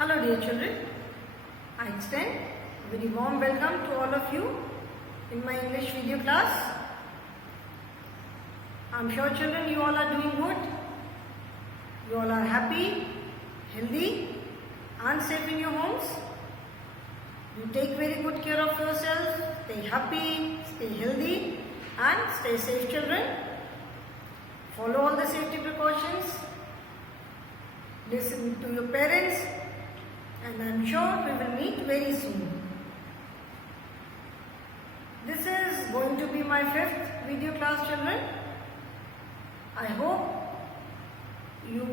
Hello dear children, I extend a very warm welcome to all of you in my English video class. I am sure children you all are doing good. You all are happy, healthy and safe in your homes. You take very good care of yourself, stay happy, stay healthy and stay safe children. Follow all the safety precautions. Listen to your parents. And I am sure we will meet very soon. This is going to be my 5th video class children. I hope you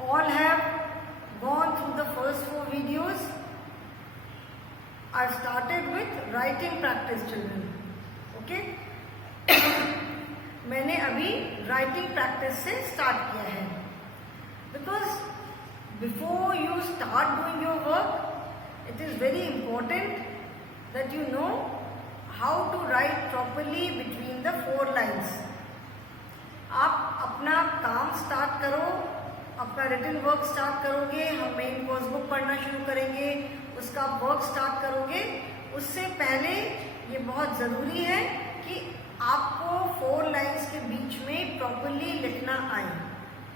all have gone through the first 4 videos. I started with writing practice children. Okay? मैंने अभी writing practice से start किया है. Because before you start doing your work, it is very important that you know how to write properly between the 4 lines. आप अपना काम start करो, अपना written work start करोगे, हम main course book पढ़ना शुरू करेंगे, उसका work start करोगे. उससे पहले ये बहुत ज़रूरी है कि आपको 4 lines के बीच में properly लिखना आए.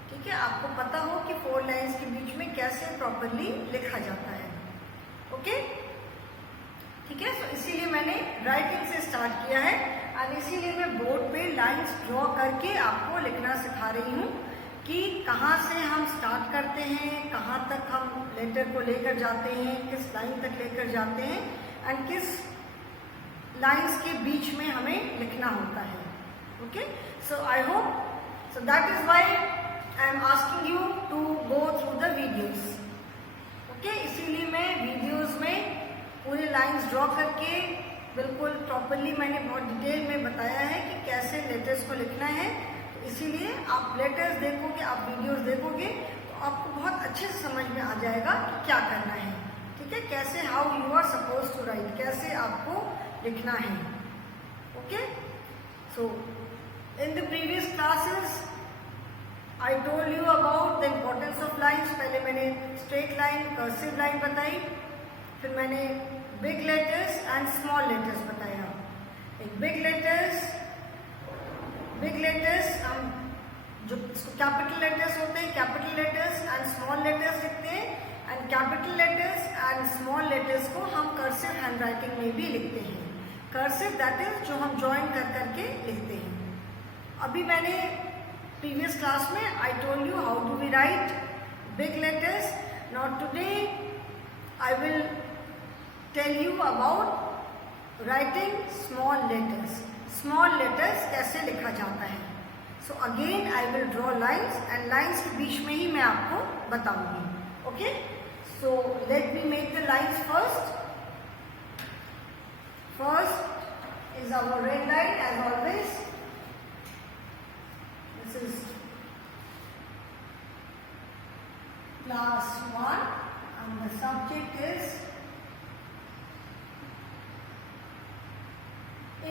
ठीक है, आपको पता हो कि 4 लाइन्स के बीच में कैसे प्रॉपरली लिखा जाता है. ओके, ठीक है. तो इसीलिए मैंने राइटिंग से स्टार्ट किया है और इसीलिए मैं बोर्ड पे लाइंस ड्रॉ करके आपको लिखना सिखा रही हूँ कि कहाँ से हम स्टार्ट करते हैं, कहाँ तक हम लेटर को लेकर जाते हैं, किस लाइन तक लेकर जाते हैं एंड किस लाइंस के बीच में हमें लिखना होता है. Okay, so I hope, so that is why I am asking you to go through the videos. Okay, इसीलिए मैं videos में पूरे lines draw करके बिल्कुल properly मैंने बहुत डिटेल में बताया है कि कैसे letters को लिखना है. तो इसीलिए आप letters देखोगे, आप videos देखोगे तो आपको बहुत अच्छे से समझ में आ जाएगा कि क्या करना है. ठीक है, कैसे how you are supposed to write, कैसे आपको लिखना है. Okay, so in the previous classes I told you about the importance of lines. पहले मैंने straight line, cursive line बताई, फिर मैंने big letters and small letters बताया. एक big letters हम जो capital letters होते हैं, capital letters and small letters लिखते हैं, and capital letters and small letters को हम cursive handwriting में भी लिखते हैं. Cursive that is जो हम join कर करके लिखते हैं. अभी मैंने previous class में I told you how do we write big letters. Now today I will tell you about writing small letters. Small letters कैसे लिखा जाता है. So again I will draw lines and lines के बीच में ही मैं आपको बताऊंगी. Okay, so let me make the lines first. First is our red line as always. This is class 1 and the subject is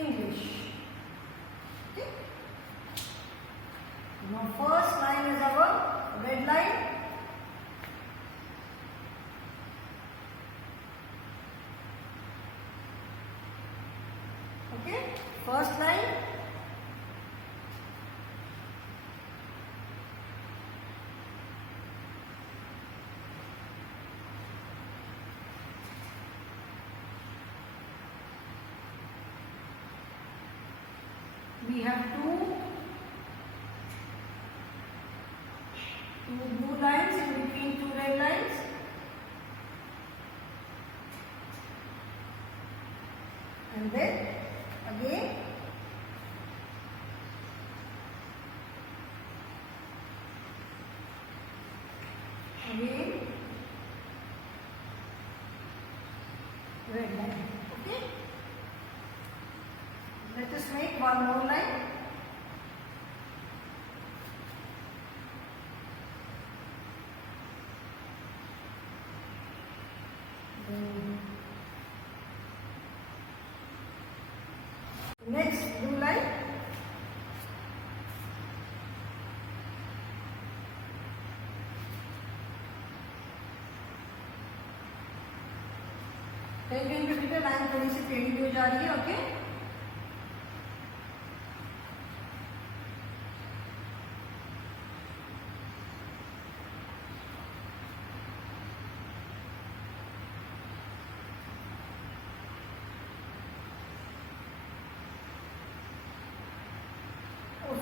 English. Okay. Now first line is our red line. Okay, first line. We have two blue lines in between 2 red lines. And then again red line. Okay, let us make one more line. Next blue line. कहीं कहीं पे बेटा लाइन थोड़ी सी टेढ़ी भी हो जा रही है. Okay,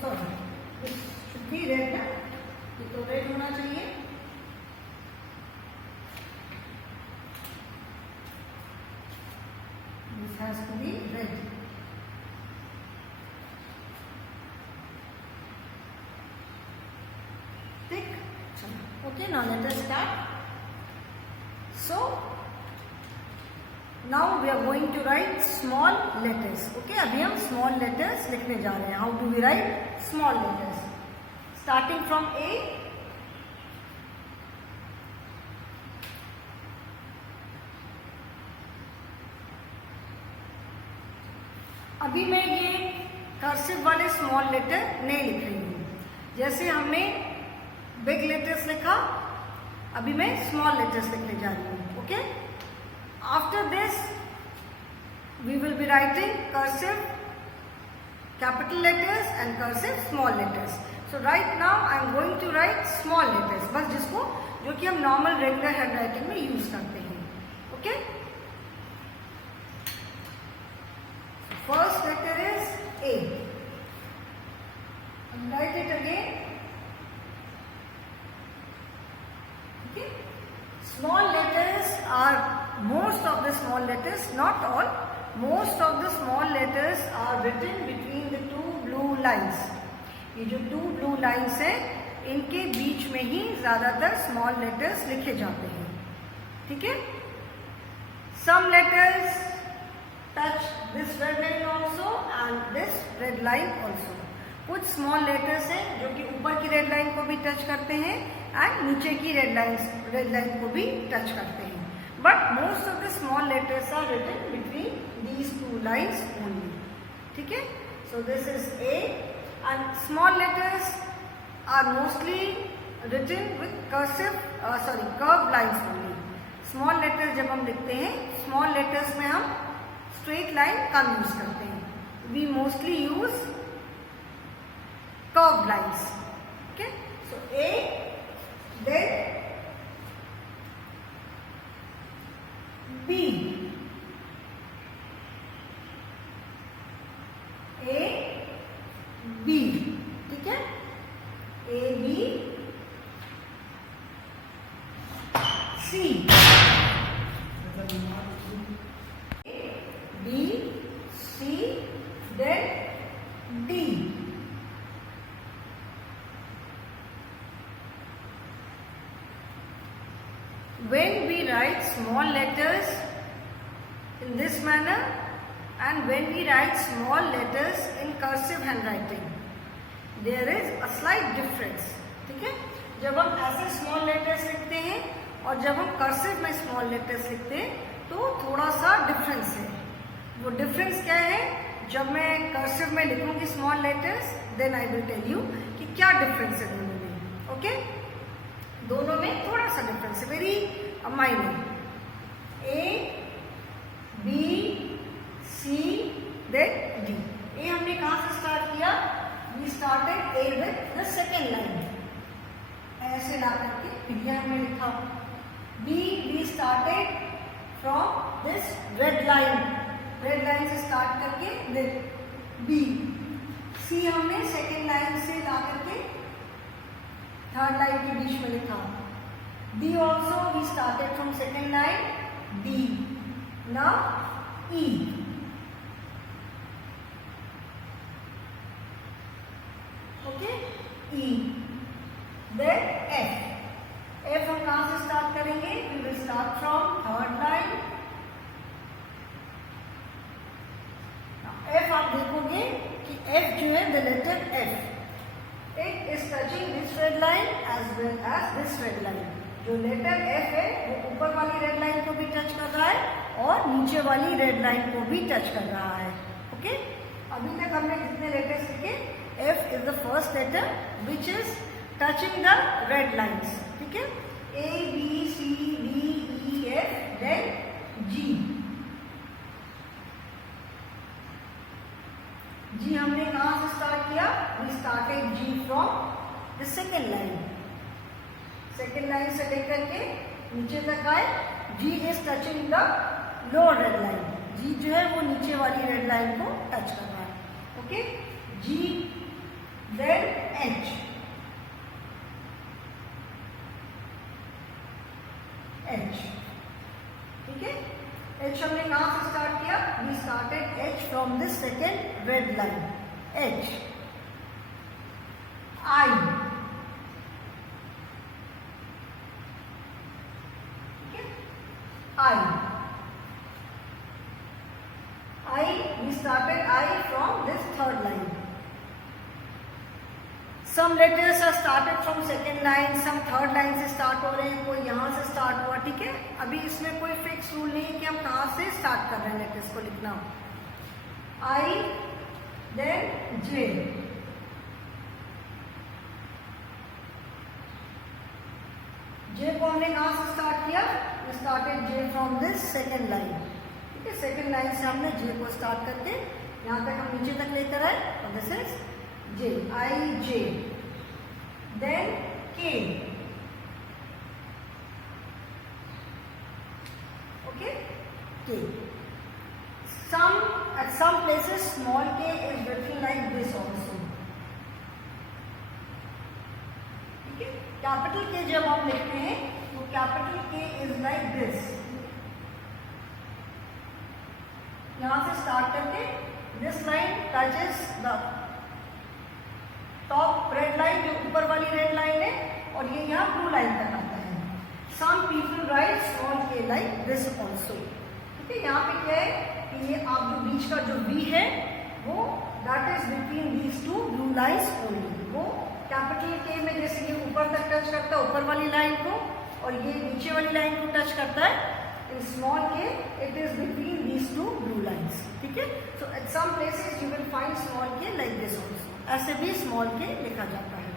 sorry, should be red ना, ये तो रेड होना चाहिए. This has to be red. Tick. Okay, now let us start. So now we are going to write small letters. Okay, अभी हम small letters लिखने जा रहे हैं. How do we write small letters? Starting from A. अभी मैं ये कर्सिव वाले स्मॉल लेटर नहीं लिख रही हूँ. जैसे हमने बिग लेटर्स लिखा, अभी मैं स्मॉल लेटर्स लिखने जा रही हूँ. Okay, after this we will be writing cursive capital letters and cursive small letters. So right now I am going to write small letters, बस जिसको जो कि हम नॉर्मल रेगुलर हैंड राइटिंग में यूज करते हैं. Okay, first letter is A. And write it again. Okay. Small letters are, most of the small letters, not all, most of the small letters are written between the two blue lines. ये जो two blue lines है, इनके बीच में ही ज्यादातर small letters लिखे जाते हैं. ठीक है. Some letters touch this red line also and this red line also. कुछ small letters हैं जो कि ऊपर की red line को भी touch करते हैं and नीचे की red line को भी touch करते हैं. But most of the small letters are written between these two lines only. ठीक है? So this is A, and small letters are mostly written with curved lines only. Small letters जब हम लिखते हैं, small letters में हम straight line कम use करते हैं. We mostly use curve lines. Okay, so A, then B, A B. ठीक है, A B, C, B, C, then D. When we write small letters in this manner and when we write small letters in cursive handwriting, there is a slight difference. ठीक है, जब हम ऐसे small letters लिखते हैं और जब हम cursive में small letters लिखते हैं तो थोड़ा सा डिफरेंस है. वो डिफरेंस क्या है? जब मैं कर्सिव में लिखूंगी small letters, then I will tell you कि क्या डिफरेंस है दोनों में. ओके, दोनों में थोड़ा सा डिफरेंस है, very minor. A, B, C, then D. A हमने कहाँ से स्टार्ट किया? We started A with the second line. ऐसे ला करके फिर हमने लिखा. B, we started from this red line. Red line से स्टार्ट करके बी. सी हमने सेकेंड लाइन से ला करके थर्ड लाइन के बीच में लिखा. D also we started from second line. D. Now E. Okay, E. Then F. F हम कहां से स्टार्ट करेंगे? We will start from third line. F आप देखोगे कि एफ जो है, the letter F, it is touching this red line as well as this red line. जो लेटर एफ है वो ऊपर वाली रेड लाइन को भी टच कर रहा है और नीचे वाली रेड लाइन को भी टच कर रहा है. ओके, अभी तक हमने जितने लेटर्स लिखे, F is the first letter which is touching the red lines. ठीक है, A, B, C, D, E, F, then G. लेकर के नीचे तक आए, G is touching the lower red line, G जो है वो नीचे वाली रेड लाइन को टच कर रहा है। Okay, G then H, H, ठीक है। H हमने कहाँ से स्टार्ट किया? We started H from this second red line, H, I, ठीक है, I, we started I from this third line. Some letters are started from second line, some third line से start हो रहे हैं, कोई यहाँ से start हुआ, ठीक है। अभी इसमें कोई फिक्स रूल नहीं है कि हम कहाँ से स्टार्ट कर रहे हैं लेटर्स को लिखना। I, then J, J को हमने कहाँ से स्टार्ट किया? We started J from this second line, ठीक है। सेकेंड लाइन से हमने J को स्टार्ट करके यहाँ तक हम नीचे तक लेकर आए, और this is J, I, J, then K, okay, K. At some places small k is written like this also, ठीक है। कैपिटल K जब हम लिखते हैं तो capital K is like this, यहाँ से स्टार्ट करके this line touches the top red line, जो ऊपर वाली रेड लाइन है, और ये यहाँ ब्लू लाइन तक आता है। Some people write small k like this also, ठीक है। यहाँ पे क्या है कि ये आप जो बीच का जो V है वो that is between these two blue lines only, वो कैपिटल K में जैसे ये ऊपर तक टच करता है ऊपर वाली लाइन को, और ये नीचे वाली लाइन को टच करता है। In small k it is between these two blue lines, ठीक है। So at some places you will find small k like this also, ऐसे भी स्मॉल के लिखा जाता है।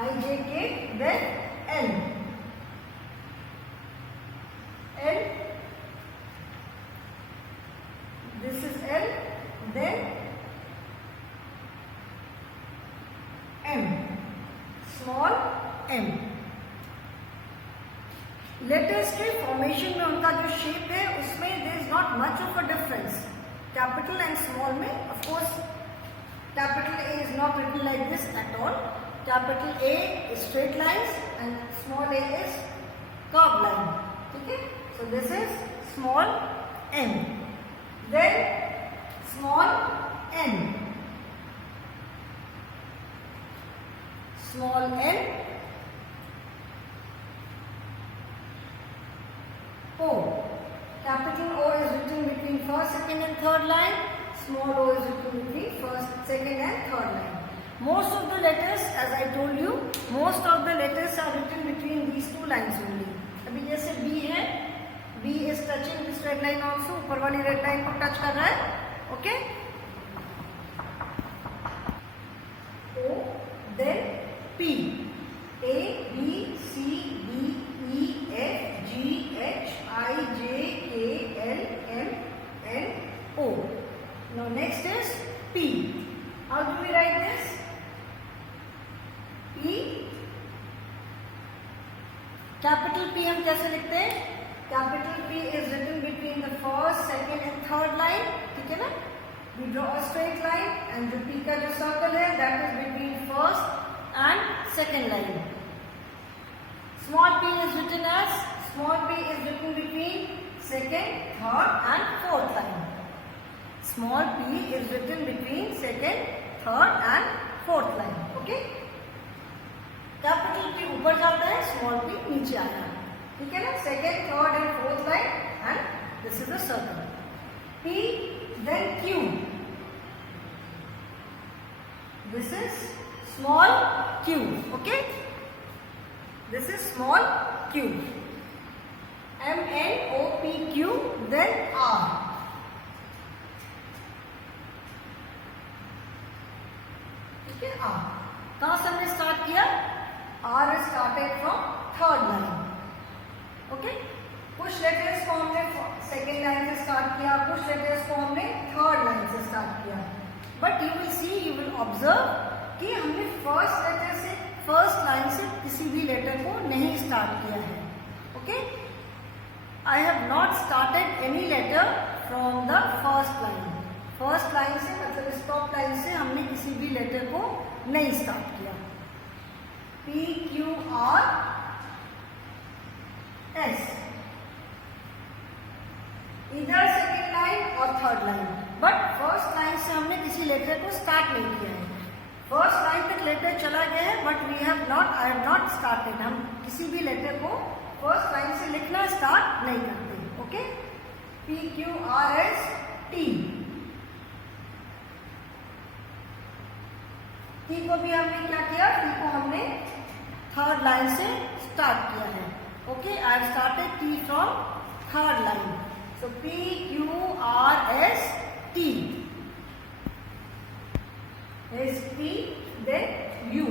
I, J, K, then L, L, this is L, then M, small m। Letters के formation में उनका जो शेप है उसमें there is not much of a difference capital and small में। Of course capital A is not written like this at all. Capital A is straight lines and small a is curved line, ठीक है। So this is small m, then small n, small n, O, capital O is written between first, second and third line, small o is written between first, second and third line. Most of the letters, as I told you, most of the letters are written between these two lines only. अभी जैसे B है, B is touching this red line also, ऊपर वाली red line को टच कर रहा है, okay? O, then P, A, B, C, D, E, F, G, H, I, J, K, L, M, N, O. Now next is P. How do we write this? P, capital P हम कैसे लिखते हैं? Capital P is written between the first, second and third line, ठीक है ना? We draw a straight line and the P का जो circle है that is between first and second line. Small p is written between second, third and fourth line. Small p is written between second, third and fourth line. Okay? Capital P ऊपर जाता है, small p नीचे आया, ठीक है ना? Second, third and fourth line, and this is the circle. P, then Q. This is small q. Okay? This is small q. M, N, O, P, Q, then R. ठीक है, R. कहाँ से हमने स्टार्ट किया? R started from third line. Okay? कुछ लेटर्स को हमने second line से स्टार्ट किया, कुछ लेटर्स को हमने थर्ड लाइन से स्टार्ट किया. But you will see, you will observe कि हमने फर्स्ट लेटर से, फर्स्ट लाइन से किसी भी लेटर को नहीं स्टार्ट किया है. Okay, I have not started any letter from the first line. First line से मतलब स्टॉप लाइन से हमने किसी भी लेटर को नहीं स्टार्ट किया. P Q R S, इधर सेकेंड लाइन और third line, but first line से हमने किसी लेटर को स्टार्ट नहीं किया है. फर्स्ट लाइन तक लेटर चला गया है but we have not, I have not started. हम किसी भी लेटर को फर्स्ट लाइन से लिखना स्टार्ट नहीं करते. Okay, P Q R S T, T को भी हमने क्या किया, टी को हमने थर्ड लाइन से स्टार्ट किया है. Okay, I have started T from third line. So P Q R S T is P, then U.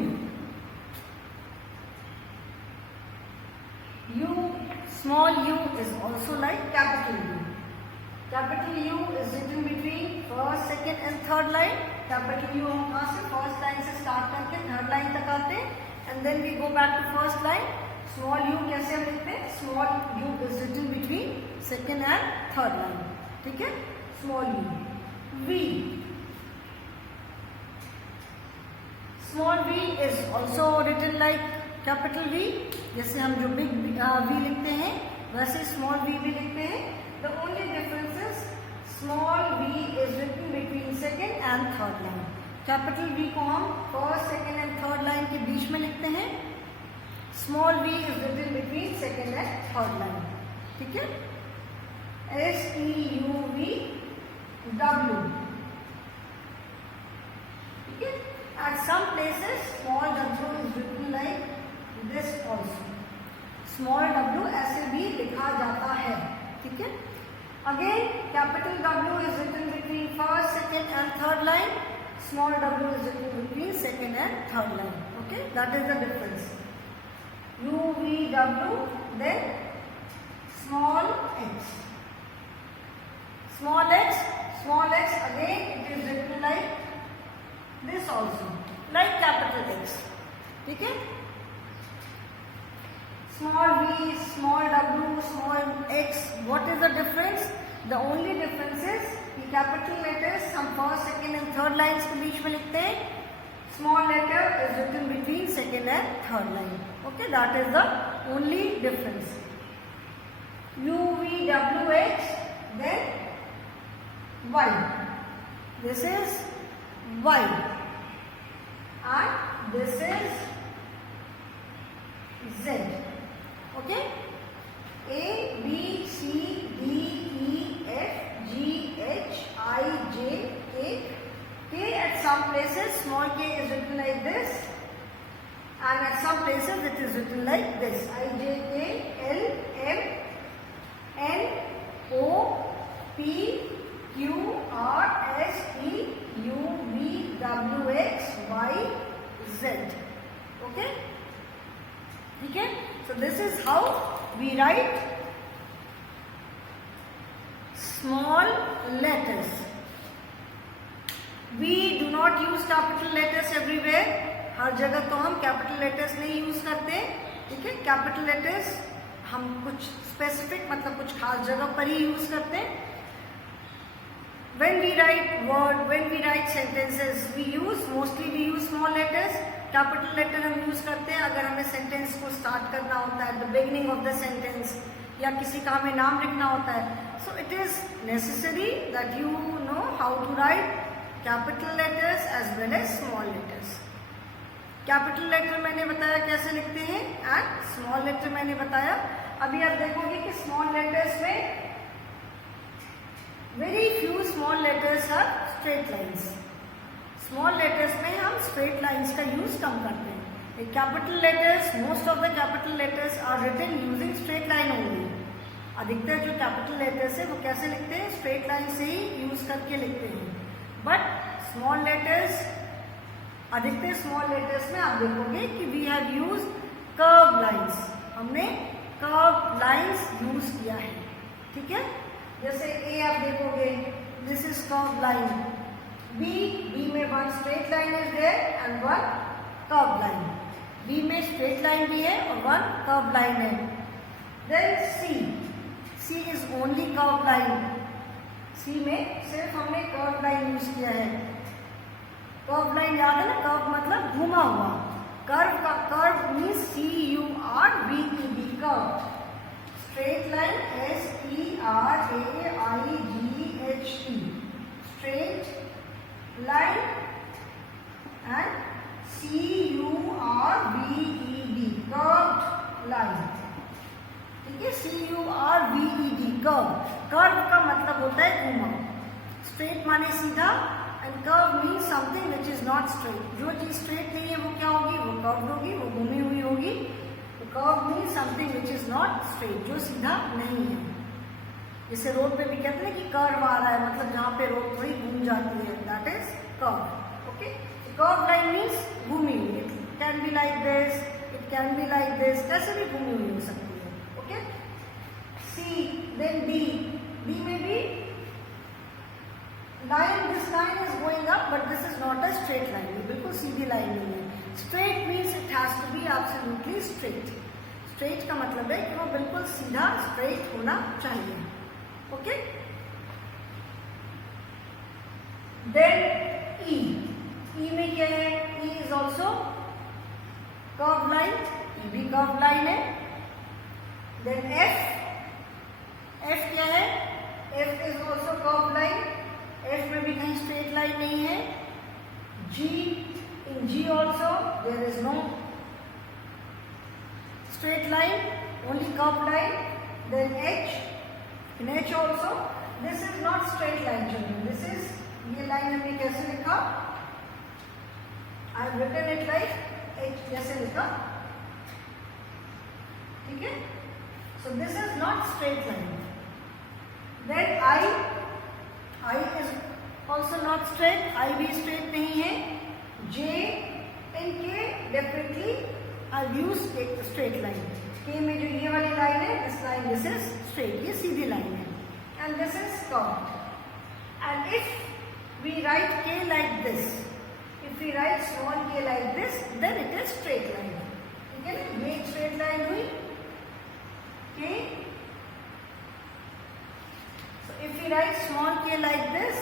U, small u is also like capital U. Capital U is written between first, second and third line. Capital U हम कहाँ से first line से start करके third line तक आते हैं and then we go back to fast line. Small u कैसे हम लिखते हैं? Small u is written between second and third line. ठीक है, small u. V, small v is also written like capital V. जैसे हम जो big V लिखते हैं वैसे small v भी लिखते हैं. The only difference is small v is written between second and third line. Capital V को हम first, second and third line के बीच में लिखते हैं. Small v is written between second and third line. ठीक है, S E U V W. ठीक है, at some places small w is written like this also. Small w ऐसे भी लिखा जाता है. ठीक है, again capital W is written between first, second and third line. Small w is written between second and third line. Okay, that is the difference. U V W, then small x. Small x, small x again it is written like this also, like capital X. ठीक है, small v, small w, small x. What is the difference? The only difference is कि capital letters हम first, second and third lines के बीच में लिखते हैं. Small letter is written between second and third line. Okay, that is the only difference. U V W X, then Y. This is Y and this is Z. Okay, A B C D E F G H I J K. K at some places small k is written like this and at some places it is written like this. I J K L M N O P Q R S T U V W X Y Z. Okay, ठीक है. So this is how we write small letters. We do not use capital letters everywhere. हर जगह तो हम capital letters नहीं यूज करते. ठीक है, capital letters हम कुछ स्पेसिफिक मतलब कुछ खास जगह पर ही यूज करते हैं. When we write word, when we write sentences, we use small letters. Capital letter हम यूज करते हैं अगर हमें सेंटेंस को स्टार्ट करना होता है, the beginning of the sentence, या किसी का हमें नाम लिखना होता है. So it is necessary that you know how to write capital letters as well as small letters. Capital letter मैंने बताया कैसे लिखते हैं एंड स्मॉल लेटर मैंने बताया. अभी आप देखोगे कि स्मॉल लेटर्स में very few small letters are straight lines. Small letters में हम स्ट्रेट लाइन्स का यूज कम करते हैं. Capital letters, most of the capital letters are written using straight line only. अधिकतर जो कैपिटल लेटर्स है वो कैसे लिखते हैं? स्ट्रेट लाइन से ही यूज करके लिखते हैं. बट स्मॉल लेटर्स, अधिकतर स्मॉल लेटर्स में आप देखोगे कि we have use curve lines. हमने कर्व लाइन्स यूज किया है. ठीक है, जैसे ए आप देखोगे, this is curve line. B में one straight line is there and one curve line. B में स्ट्रेट लाइन भी है और वन कर्व लाइन है. Then only curve line, C में सिर्फ हमने कर्व लाइन यूज किया है। कर्व लाइन याद है ना, कर्व मतलब घुमा हुआ। कर्व का curve means CURVED, curve. Straight line STRAIGHT, straight line, and CURVED, curved line. ठीक है, CURVED, कर्व। कर्व का मतलब होता है घुमा। स्ट्रेट माने सीधा, and curve means something which is not straight. जो चीज स्ट्रेट नहीं है वो क्या होगी, वो कर्व्ड होगी, वो घूमी हुई होगी। तो curve means something which is not straight, जो सीधा नहीं है। जैसे रोड पे भी कहते हैं कि कर्व आ रहा है, मतलब जहाँ पे रोड थोड़ी घूम जाती है, that is curve. Okay, curve line means घूमी हुई। It can be like this, it can be like this, ऐसे भी घूमी हुई हो सकती है। Okay, C, then D. D में भी line, this line is going up, but this is not a straight line, ये बिल्कुल सीधी लाइन नहीं है। Straight means it has to be absolutely straight. Straight का मतलब है कि वो बिल्कुल सीधा स्ट्रेट होना चाहिए। ओके, देन ई। ई में क्या है, E is also curve line, E भी कर्व लाइन है। Then F. एफ क्या है, F is also curve line, F में भी कहीं स्ट्रेट लाइन नहीं है। G, in G also there is no straight line, only curve line. Then H, in H also this is not straight line children, this is, ये line हमने कैसे लिखा, I have written it like H जैसे लिखा। ठीक है, so this is not straight line. Then I, I is also not straight, I भी straight नहीं है। J and K definitely I use straight line. K में जो ये वाली लाइन है, this line, this is straight, ये सीधी लाइन है, and this is curved. And if we write K like this, if we write small K like this, then it is straight line. ठीक है ना, ये स्ट्रेट लाइन हुई के। If we write small k like this,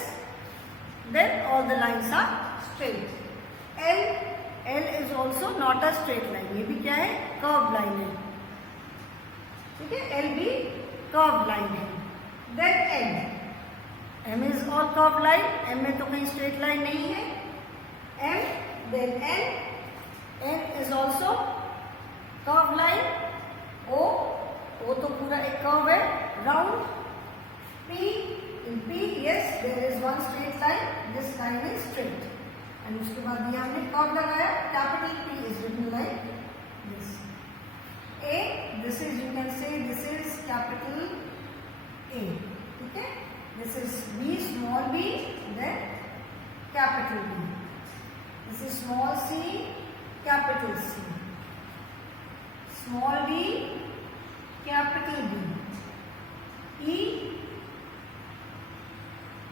then all the lines are straight. L, L is also not a straight line. ये भी क्या है, curved line है। ठीक है, L भी curved line है। Then M, M is all curved line, M में तो कहीं straight line नहीं है। M, then N, N is also curved line। O, O तो पूरा एक curve है, round। P, in P, yes, there is one straight line, this line is straight, and उसके बाद ये हमने कर्व लगाया, capital P is written like this। A, this is, you can say this is capital A, ठीक है, this is B, small b, then capital B, this is small c, capital C, small b, capital B, E,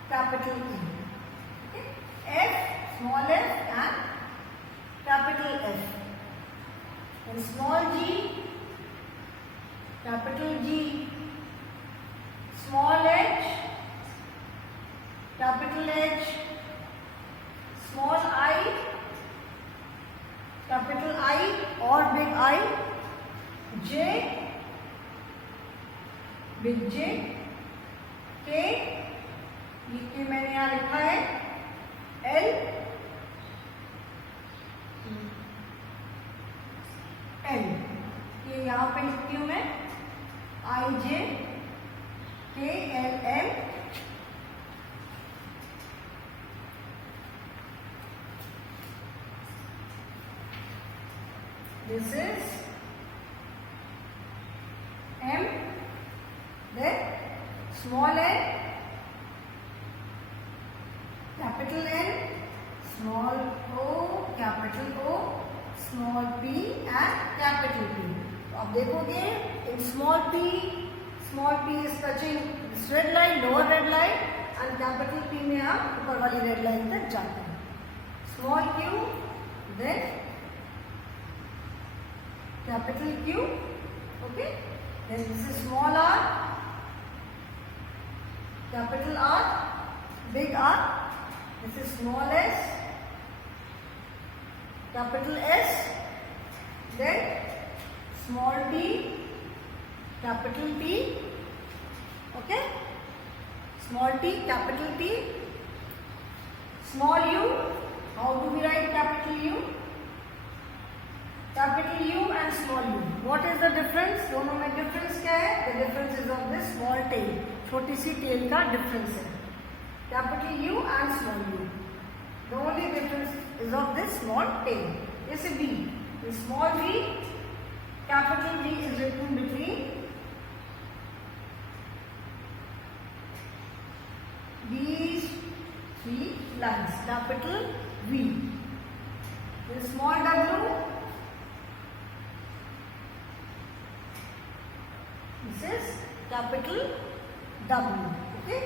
capital E, okay? F, small f and capital F, and small g, capital G, small h, capital H, small I, capital I or big I, J, big J, K, ये मैंने यहाँ लिखा है, L, L, ये यहाँ पे लिखती हूँ मैं, I, J, K, L, M, this is M, then small n, capital N, small o, capital O, small p and capital P। तो आप देखोगे in small p is touching this red line, lower red line, and capital P में हम ऊपर वाली red line तक जाते हैं। Small q, then capital Q, okay, then this is small r, capital R, big R. This is small s, capital S, then small t, capital T. Okay, small t, capital T, small u. How do we write capital U? Capital U and small u. What is the difference? दोनों में difference क्या है? The difference is of this small tail. छोटी सी tail का difference है. Capital U and small u. The only difference is of this small tail. जैसे B. The small v, capital V is written between these three lines. Capital V. The small w. This is capital W. Okay.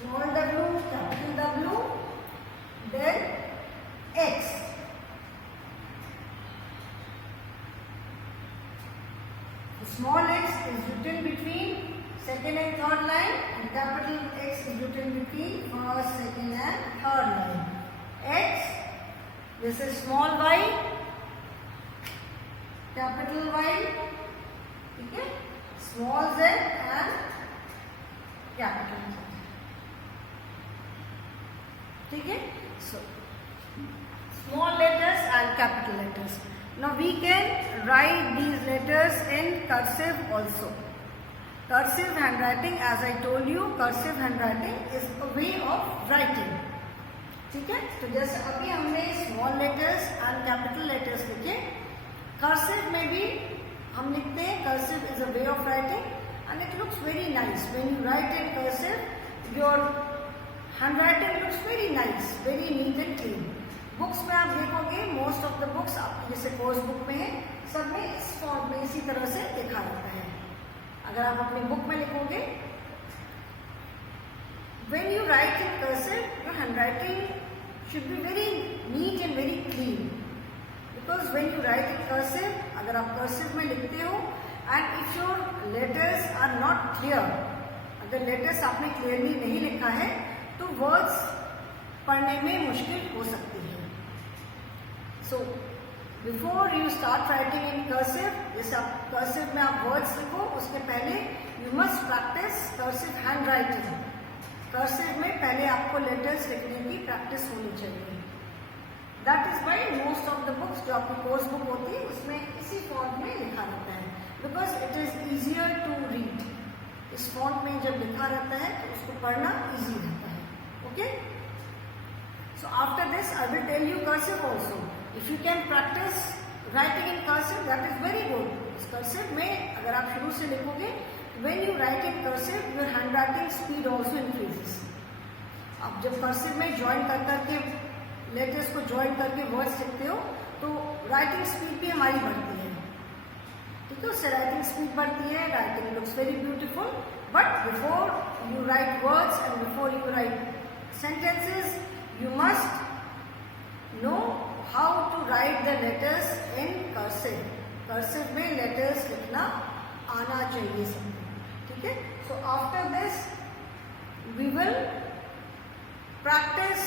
Small w, capital W, then X. The small x is written between second and third line, and capital X is written between first, second and third line. X. This is small y, capital Y, okay, small z and capital Z. Okay, so small letters and capital letters. Now we can write these letters in cursive also. Cursive handwriting, as I told you, cursive handwriting is a way of writing. ठीक है, तो जैसे अभी हमने small letters and capital letters लिखे, कर्सिव में भी हम लिखते हैं. Cursive is a way of writing and it looks very nice. When you right in cursive, your handwriting looks very nice, very neat and clean. Books में आप देखोगे, most of the books आपकी जैसे कोर्स बुक में है, सब में इस फॉर्म में इसी तरह से लिखा रहता है. अगर आप अपनी बुक में लिखोगे, when you write in cursive, your handwriting should be very neat and very clean. Because when you write in cursive, अगर आप cursive में लिखते हो, and if your letters are not clear, अगर letters आपने clearly नहीं लिखा है, तो words पढ़ने में मुश्किल हो सकती है. So before you start writing in cursive, जैसे आप cursive में आप words लिखो, उसके पहले you must practice cursive handwriting. Cursive में पहले आपको लेटर्स लिखने की प्रैक्टिस होनी चाहिए. That is why most of the books जो आपकी कोर्स बुक होती है उसमें इसी फॉन्ट में लिखा रहता है, because it is easier to read. इस फॉन्ट में जब लिखा रहता है तो उसको पढ़ना इजी रहता है. Okay, so after this I will tell you cursive also. If you can practice writing in cursive, that is very good. इस कर्सिव में अगर आप शुरू से लिखोगे, when you write in cursive, your handwriting speed also increases. अब जब कर्सिव में ज्वाइन कर करके लेटर्स को ज्वाइन करके वर्ड्स लिखते हो, तो राइटिंग स्पीड भी हमारी बढ़ती है. ठीक है, उससे राइटिंग स्पीड बढ़ती है, writing looks very beautiful. But before you right words and before you right sentences, you must know how to write the letters in cursive. Cursive में लेटर्स लिखना आना चाहिए सबको. ठीक है, so after this we will practice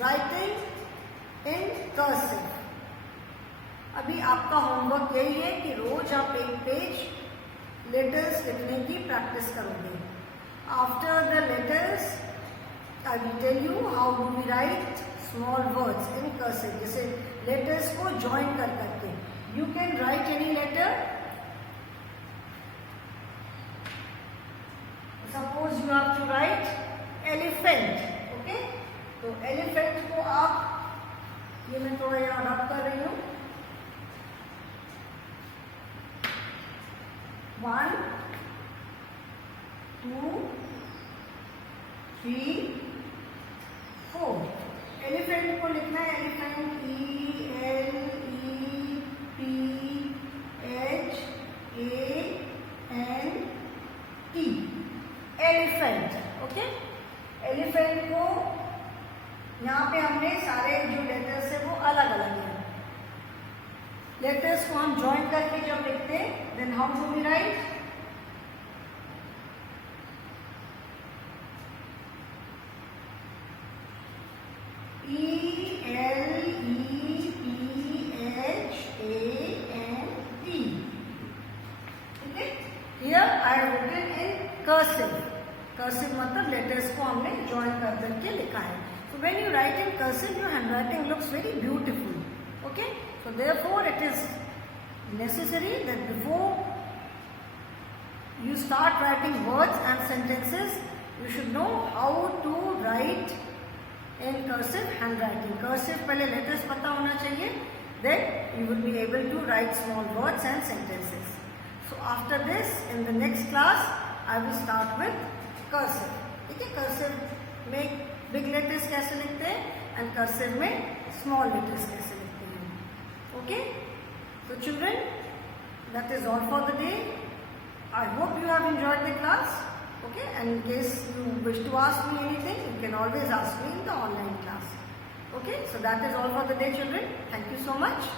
writing in cursive. अभी आपका होमवर्क यही है कि रोज आप एक पेज लेटर्स लिखने की प्रैक्टिस करोगे. After the letters I will tell you how do we write small words in cursive. जैसे letters को join कर करके. You can write any letter. Suppose you have to write elephant. Okay? तो elephant को आप, ये मैं थोड़ा यहाँ रब कर रही हूँ. 1, 2, 3, 4. एलिफेंट को लिखना है elephant ELEPHANT. Elephant. Okay, elephant को यहाँ पे हमने सारे जो लेटर्स है वो अलग अलग है. लेटर्स को हम ज्वाइन करके जब लिखते हैं, then how do we write? E-L-E-P-H-A-N-E. Okay? Here I have written in cursive. Cursive मतलब लेटर्स को हमने ज्वाइन कर करके लिखा है. So when you write in cursive, your handwriting looks very beautiful. Okay? So therefore it is necessary that before you start writing words and sentences, you should know how to write in cursive handwriting. Cursive पहले letters पता होना चाहिए, then you will be able to write small words and sentences. So after this, in the next class, I will start with cursive. ठीक है? cursive में big letters कैसे लिखते हैं and cursive में small letters कैसे लिखते हैं. Okay? So children, that is all for the day. I hope you have enjoyed the class. Okay, and in case you wish to ask me anything, you can always ask me in the online class. Okay, so that is all for the day, children. Thank you so much.